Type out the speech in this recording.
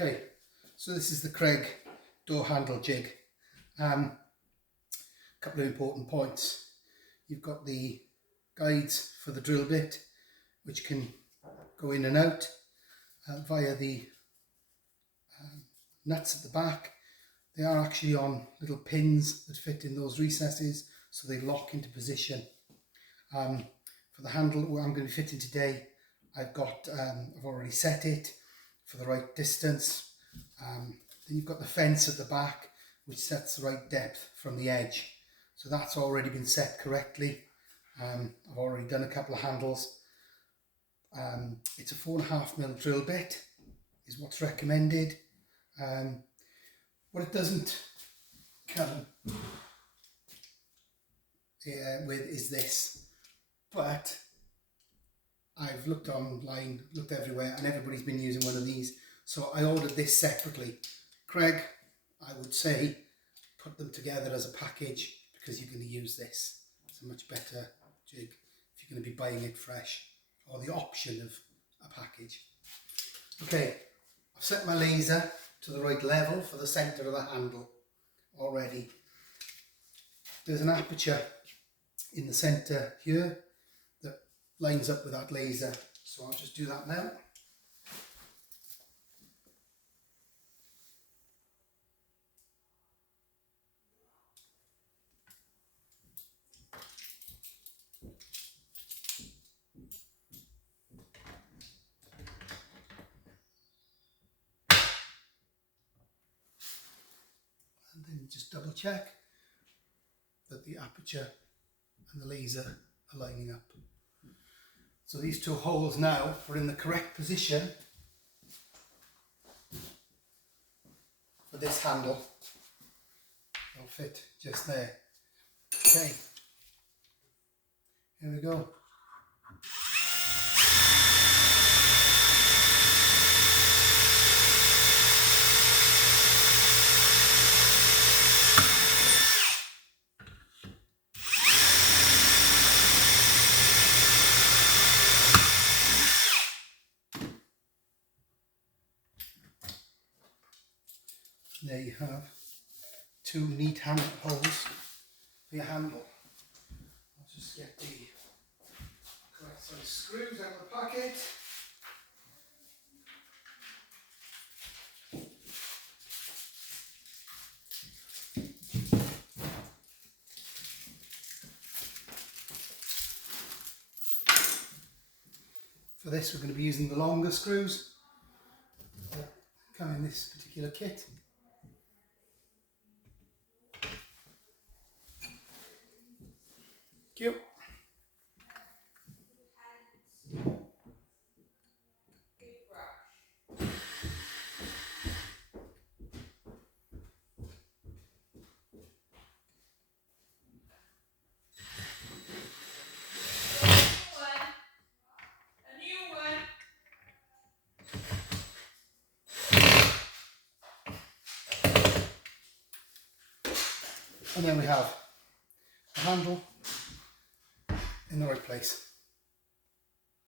Okay, so this is the Kreg door handle jig. Couple of important points. You've got the guides for the drill bit, which can go in and out via the nuts at the back. They are actually on little pins that fit in those recesses, so they lock into position. For the handle I'm going to be fitting today, I've already set it for the right distance. Then you've got the fence at the back, which sets the right depth from the edge. So that's already been set correctly. I've already done a couple of handles. It's a 4.5mm drill bit is what's recommended. What it doesn't come with is this, but I've looked online, looked everywhere, and everybody's been using one of these, so I ordered this separately. Kreg, I would say put them together as a package because you're going to use this. It's a much better jig if you're going to be buying it fresh, or the option of a package. Okay, I've set my laser to the right level for the centre of the handle already. There's an aperture in the centre here that lines up with that laser, so I'll just do that now. And then just double check that the aperture and the laser are lining up. So these two holes now are in the correct position for this handle. They'll fit just there. Okay, here we go. There you have two neat hammer holes for your handle. I'll just get the correct size screws out of the packet. For this we're going to be using the longer screws that come in this particular kit. Thank you. And then we have the handle in the right place.